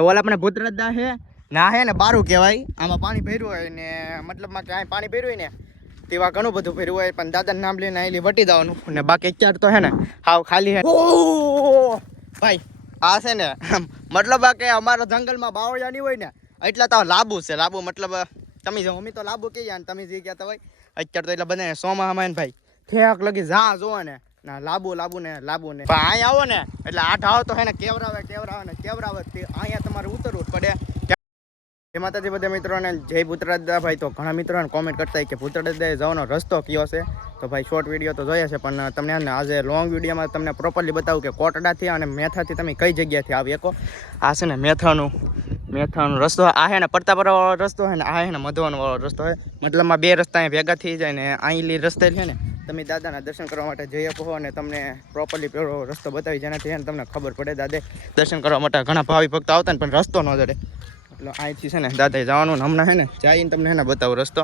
ઓલા આપણે ભૂતરદા છે ના હે ને બારું કહેવાય આમાં પાણી ભર્યું હોય ને મતલબમાં કે આ પાણી ભર્યું હોય ને તેવા ઘણું બધું ભર્યું હોય પણ દાદાનું નામ લઈને આયલી વટી જવાનું ને બાકી અત્યારે તો હે ને હાવ ખાલી હે ભાઈ આ છે ને મતલબ કે અમારા જંગલમાં બાવળિયા નહીં હોય ને એટલા તો લાંબુ છે લાંબુ મતલબ તમે જો અમે તો લાંબુ કહીએ ને તમે જે કહેતા હોય અત્યારે તો એટલે બધા સોમાં હમાય ને ભાઈ ઠેક લગી જા જોવા ને ના લાંબુ ને પણ અહીંયા આવો ને એટલે આઠ આવો તો હે ને કેવરાવે અહીંયા તમારે ઉતરવું જ પડે જય માતાજી બધા મિત્રોને જય ભૂતરદા ભાઈ તો ઘણા મિત્રોને કોમેન્ટ કરતા હોય કે ભૂતરદા જવાનો રસ્તો કયો છે તો ભાઈ શોર્ટ વિડીયો તો જોયા છે પણ તમને આજે લોંગ વિડીયોમાં તમને પ્રોપરલી બતાવું કે કોટડાથી અને મેથાથી તમે કઈ જગ્યાથી આવી શકો આ છે ને મેથાનો રસ્તો આ હે ને પડતાપરાવાળો રસ્તો હે ને આ હે ને મધવાનો વાળો રસ્તો હે મતલબમાં બે રસ્તા અહીં ભેગા થઈ જાય ને અહીંલી રસ્તે છે ને તમે દાદાના દર્શન કરવા માટે જઈ શકો અને તમને પ્રોપરલી પેલો રસ્તો બતાવી જેનાથી છે ને તમને ખબર પડે દાદે દર્શન કરવા માટે ઘણા ભાવિ ભક્તો આવતા ને પણ રસ્તો ન જડે એટલે અહીંથી છે ને દાદાએ જવાનું ને હમણાં હે ને જઈને તમને હે ને બતાવું રસ્તો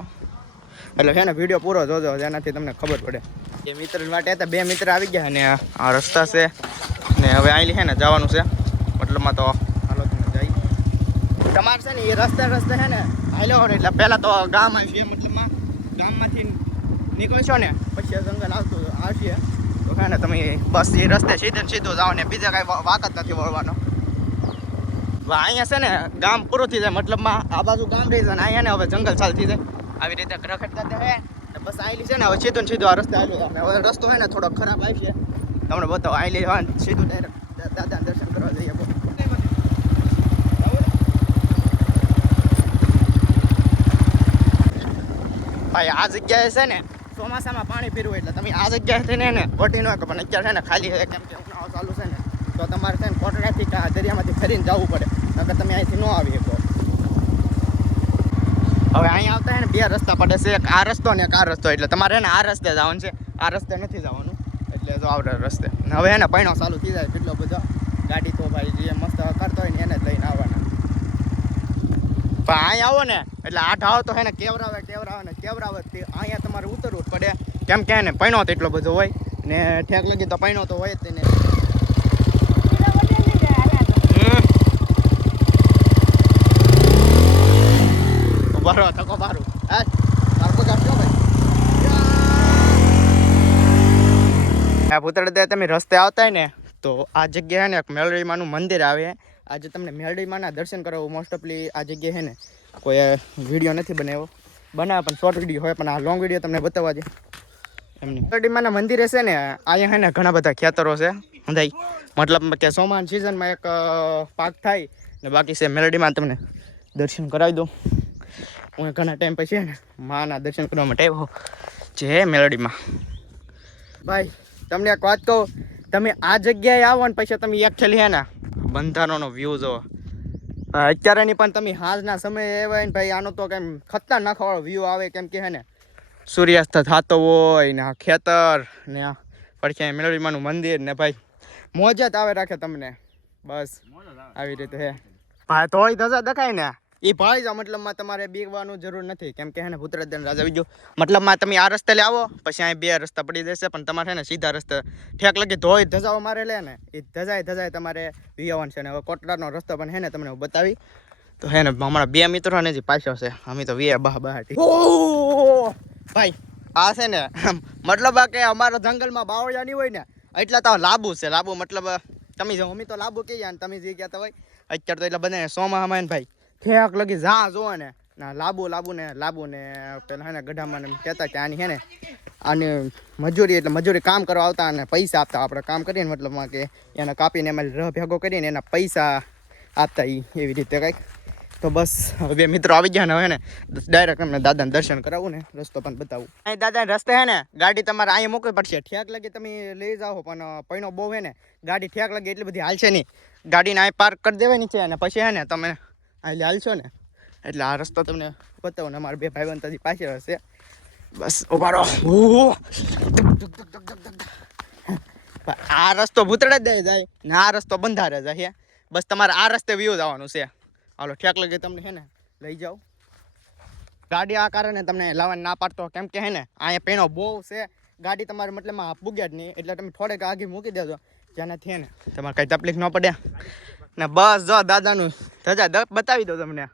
એટલે છે ને વિડીયો પૂરો જોજો જેનાથી તમને ખબર પડે એ મિત્ર માટે હતા બે મિત્ર આવી ગયા અને આ રસ્તા છે ને હવે અહીં છે ને જવાનું છે મતલબમાં તો હાલો તમે જઈ તમારે છે ને એ રસ્તે છે ને હાલો એટલે પહેલાં તો ગામ આવી મતલબમાં ગામમાંથી નીકળશો ને પછી જંગલ આવશે તો છે ને તમે બસ એ રસ્તે સીધું જાઓ ને બીજા કાંઈ વાક જ નથી વળવાનો અહીંયા છે ને ગામ પૂરું થઈ જાય મતલબમાં આ બાજુ ગામ રહી જાય ને અહીંયા ને હવે જંગલ ચાલુ થઈ જાય આવી રીતે રખડતા હે બસ આયલી છે ને હવે સીધું આ રસ્તે આવ્યો હવે રસ્તો છે ને થોડો ખરાબ આવી છે તમને બતાવો આયલી સીધું ડાયરેક્ટ દાદાના દર્શન કરવા જઈએ ભાઈ આ જગ્યાએ છે ને ચોમાસામાં પાણી પીરવું એટલે તમે આ જગ્યાએથી ને વટી ન પણ અત્યારે છે ને ખાલી કેમ કે ઉનાળો ચાલુ છે ને તો તમારે છે ને કોટડાથી દરિયામાંથી ફરીને જવું પડે નકર તમે અહીંથી ન આવી શકો હવે અહીંયા આવતા ને બે રસ્તા પડે છે એક આ રસ્તો ને એક આ રસ્તો એટલે તમારે ને આ રસ્તે જવાનું છે આ રસ્તે નથી જવાનું એટલે જો આવડે રસ્તે હવે એને પૈણો ચાલુ થઈ જાય કેટલો બધો ગાડી તો ભાઈ જે મસ્ત કરતો હોય ને એને જ લઈને આવવાના પણ અહીંયા આવો ને એટલે આઠ આવો તો હે ને કેવરાવે અહીંયા તમારે ઉતરવું જ પડે કેમ કે ને પૈણો તો એટલો બધો હોય ને ઠેક લગી તો પૈણો તો હોય જ તેને બારો થકો બારું આ ભૂતરદા તમે રસ્તે આવતા હોય ને તો આ જગ્યાએ ને એક મેલડીમાનું મંદિર આવે આજે તમને મેલડીમાના દર્શન કરાવવું મોસ્ટ ઓફલી આ જગ્યાએ છે ને કોઈ વિડીયો નથી બનાવ્યો પણ શોર્ટ વિડીયો હોય પણ આ લોંગ વિડીયો તમને બતાવવા દે એમની મેલડીમાના મંદિરે છે ને અહીંયા છે ને ઘણા બધા ખેતરો છે સમજાય મતલબ કે ચોમાસાની સિઝનમાં એક પાક થાય ને બાકી છે મેલડીમાં તમને દર્શન કરાવી દઉં હું ઘણા ટાઈમ પછી ને માના દર્શન કરવા માટે આવ્યો જે મેલડીમાં ભાઈ તમને એક વાત કહું તમે આ જગ્યાએ આવો ને પછી તમે એકચ્યુઅલી હે ને બંધારોનો વ્યૂ જોવો અત્યારેની પણ તમે હાલના સમયે આવ્યા ને ભાઈ આનો તો કેમ ખતરનાક વાળો વ્યૂ આવે કેમ કે હે ને સૂર્યાસ્ત થતો હોય ને આ ખેતર ને પછી મેલડીમાનું મંદિર ને ભાઈ મોજ જ આવે રાખે તમને બસ આવી રીતે હે ભાઈ તોય ધજા દેખાય ને એ ભાઈ જા મતલબમાં તમારે બીવાનું જરૂર નથી કેમ કે હે ને ભૂતરદા રાજા બીજો મતલબમાં તમે આ રસ્તે આવો પછી અહીં બે રસ્તા પડી જશે પણ તમારે છે ને સીધા રસ્તે ઠેક લગી ધોઈ ધજાઓ મારે લે ને એ ધજાય તમારે વિયાવાનું છે ને હવે કોટડાનો રસ્તો પણ હે ને તમને બતાવી તો હે ને હમણાં બે મિત્રો ને જે પાછો છે અમે તો વે બહાટી ભાઈ આ છે ને મતલબ કે અમારા જંગલમાં બાવળિયા નહીં હોય ને એટલા તો લાંબુ છે લાંબુ મતલબ તમે જો અમે તો લાંબુ કહીએ ને તમે જે કહેતા હોય અત્યારે તો એટલે બધા સોમાં હમાય ને ભાઈ ઠેક લગી જા જોવા ને ના લાંબુ ને પેલા હે ને ગઢામાં કહેતા કે આની હે ને આની મજૂરી કામ કરવા આવતા અને પૈસા આપતા આપણે કામ કરીએ ને મતલબમાં કે એને કાપીને એમાં રહ ભેગો કરીને એના પૈસા આપતા એવી રીતે કંઈક તો બસ હવે મિત્રો આવી ગયા ને હવે ને ડાયરેક્ટ અમને દાદાને દર્શન કરાવવું ને રસ્તો પણ બતાવું અહીં દાદા રસ્તે હે ને ગાડી તમારે અહીંયા મૂકવી પડશે ઠેક લગી તમે લઈ જાઓ પણ પૈણો બહુ હે ને ગાડી ઠેક લગી એટલી બધી હાલશે નહીં ગાડીને અહીં પાર્ક કરી દેવાની છે અને પછી હે ને તમે અહીં હાલશો ને એટલે આ રસ્તો તમને બતાવો ને અમારા બે ભાઈબંધ પાછળ હશે બસ ઉભારો આ રસ્તો ભૂતરદા જાય ને આ રસ્તો બંધારે જાય બસ તમારે આ રસ્તે વ્યૂ જવાનું છે હાલો ઠેક લગે તમને હે ને લઈ જાઓ ગાડી આ કારણે તમને લાવવાની ના પાડતો કેમ કે હે ને અહીંયા પૈણો બહુ છે ગાડી તમારે મતલબમાં પૂગ્યા જ નહીં એટલે તમે થોડેક આગળ મૂકી દેજો જેનાથી હે ને તમારે કંઈ તકલીફ ન પડે ને બસ જો દાદાનું ધજા બતાવી દો તમને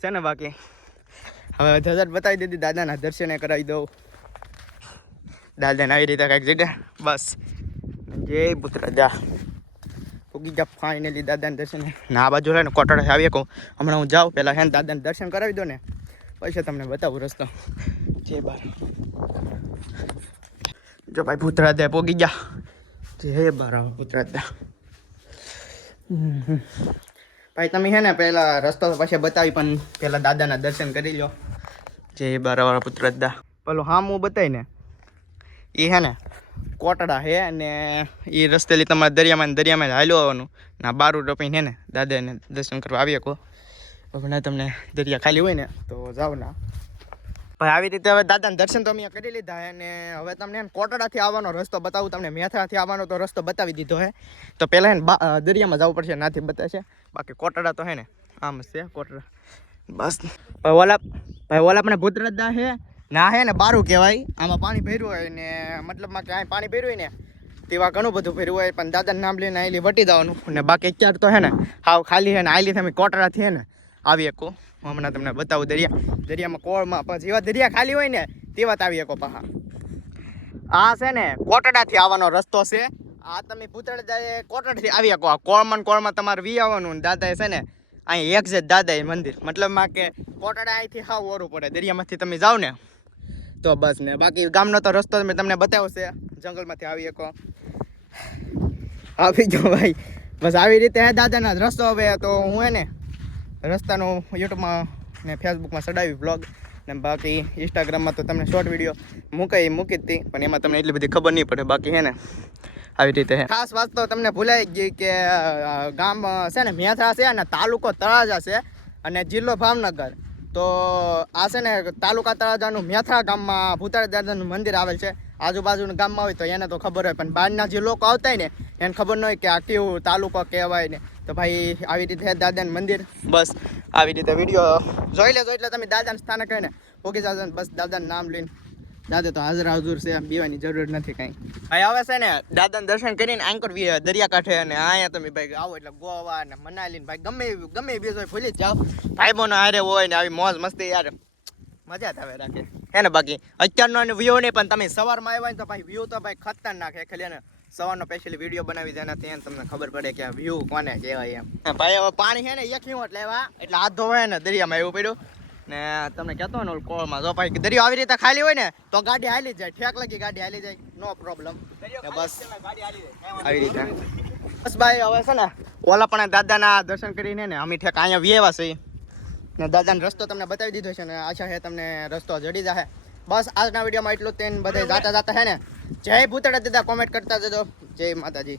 છે ને. બાકી હવે ધજા બતાવી દીધી, દાદાના દર્શને કરાવી દઉં. દાદાને આવી રીતે કાંઈક જગ્યા બસ જય પુત્રજા ઉગી જા ફાઇનલી દાદાને દર્શન. ના આ બાજુ છે ને કોટડા આવીએ કહું હમણાં હું જાઉં પહેલાં છે ને દાદાને દર્શન કરાવી દો ને પછી તમને બતાવું રસ્તો. જય બાર જો ભાઈ પુત્રાદા પોગી ગયા. જય બાર પુત્રાદા. ભાઈ તમે છે ને પહેલાં રસ્તો પછી બતાવી પણ પહેલાં દાદાના દર્શન કરી લો. જય બાર પુત્રાદા. પેલું હા હું બતાવી ને એ હે ને કોટડા હે અને એ રસ્તેથી તમારે દરિયામાં હાલ્યો આવવાનું ના બારું ટપીને હે ને દાદાને દર્શન કરવા આવીએ કહો. હવે તમને દરિયા ખાલી હોય ને તો જાઓ ના ભાઈ. આવી રીતે હવે દાદાને દર્શન તો અમે કરી લીધા અને હવે તમને કોટડાથી આવવાનો રસ્તો બતાવું. તમને મેથરાથી આવવાનો તો રસ્તો બતાવી દીધો હે. તો પહેલાં હે ને દરિયામાં જવું પડશે, નાથી બતાવશે. બાકી કોટડા તો હે ને આમ જ છે કોટડા બસ. ભાઈ ઓલા પણ ભૂતરદા છે ના હે ને બારું કહેવાય. આમાં પાણી ભર્યું હોય ને મતલબમાં કે અહીં પાણી ભર્યું હોય ને તેવા ઘણું બધું ભર્યું હોય પણ દાદાનું નામ લઈને આયલી વટી જવાનું. ને બાકી અત્યારે તો હે ને હાવ ખાલી છે ને આયલી તમે કોટડાથી હે ને આવી શકો. હમણાં તમને બતાવું દરિયામાં કોળમાં પછી જેવા દરિયા ખાલી હોય ને તેવા જ આવી શકો પાછા. આ છે ને કોટડાથી આવવાનો રસ્તો છે. આ તમે ભૂતરડા કોટડાથી આવી શકો. આ કોળમાં તમારે વી આવવાનું ને દાદા છે ને અહીં એક્ઝેક્ટ દાદા મંદિર મતલબમાં કે કોટડા અહીંથી હાવ ઓરું પડે. દરિયામાંથી તમે જાઓ ને તો બસ. ને બાકી ગામનો તો રસ્તો મેં તમને બતાવ્યો છે. જંગલમાંથી આવી શકો આવી જાઓ ભાઈ. બસ આવી રીતે હે દાદાના રસ્તો. હવે તો હું હે ને રસ્તાનું યુટ્યુબમાં ને ફેસબુકમાં ચડાવી બ્લોગ ને બાકી ઇન્સ્ટાગ્રામમાં તો તમને શોર્ટ વિડીયો મૂકી જ હતી પણ એમાં તમને એટલી બધી ખબર નહીં પડે. બાકી હે ને આવી રીતે હે. ખાસ વાત તો તમને ભૂલાઈ ગઈ કે ગામ છે ને મેથરા છે અને તાલુકો તળાજા છે અને જિલ્લો ભાવનગર. તો આ છે ને તાલુકા તળાજાનું મેથરા ગામમાં ભૂતાળા દાદાનું મંદિર આવેલ છે. આજુબાજુના ગામમાં હોય તો એને તો ખબર હોય પણ બહારના જે લોકો આવતા હોય ને એને ખબર ન હોય કે આ કેવું તાલુકો કહેવાય ને. તો ભાઈ આવી રીતે દાદાનું મંદિર બસ. આવી રીતે વિડીયો જોઈ લેજો એટલે તમે દાદાના સ્થાને કહીને ઓકે દાદા બસ દાદાનું નામ લઈને દાદા તો હાજર છે. બીવાની જરૂર નથી કાંઈ. ભાઈ હવે છે ને દાદાનું દર્શન કરીને આંકર દરિયાકાંઠે અને અહીંયા તમે ભાઈ આવો એટલે ગોવા ને મનાલી ભાઈ ગમે બીજો ભૂલી જ જાઓ. ભાઈ બોનો હારે હોય ને આવી મોજ મસ્તી યાર મજા જ આવે રાખે હે ને. બાકી અત્યારનો વ્યૂ નહીં પણ તમે સવારમાં આવ્યા ને તો ભાઈ વ્યૂ તો ભાઈ ખતરનાક હે. ખાલી ને સવારનો સ્પેશિયલી વિડીયો બનાવી જાય ત્યાં તમને ખબર પડે કે વ્યૂ કોને કહેવાય એમ. ભાઈ હવે પાણી છે ને એક હિંવટ લેવા એટલે હાથ ધોવાય ને દરિયામાં એવું પડ્યું ને તમને કહેતો ને કોળમાં જો ભાઈ દરિયો આવી રીતે ખાલી હોય ને તો ગાડી હાલી જાય. ઠેક લાગી ગાડી હાલી જાય નો પ્રોબ્લેમ. બસ આવી રીતે બસ ભાઈ હવે છે ને ઓલા પણ દાદાના દર્શન કરીને ને અમે ઠેક અહીંયા વ્યવા છીએ ને દાદાનો રસ્તો તમને બતાવી દીધો છે ને આશા છે તમને રસ્તો જડી જાય. બસ આજના વિડીયોમાં એટલું જ. તેને બધા જાતા હે ને જય ભૂતળા દાદા કોમેન્ટ કરતા જજો. જય માતાજી.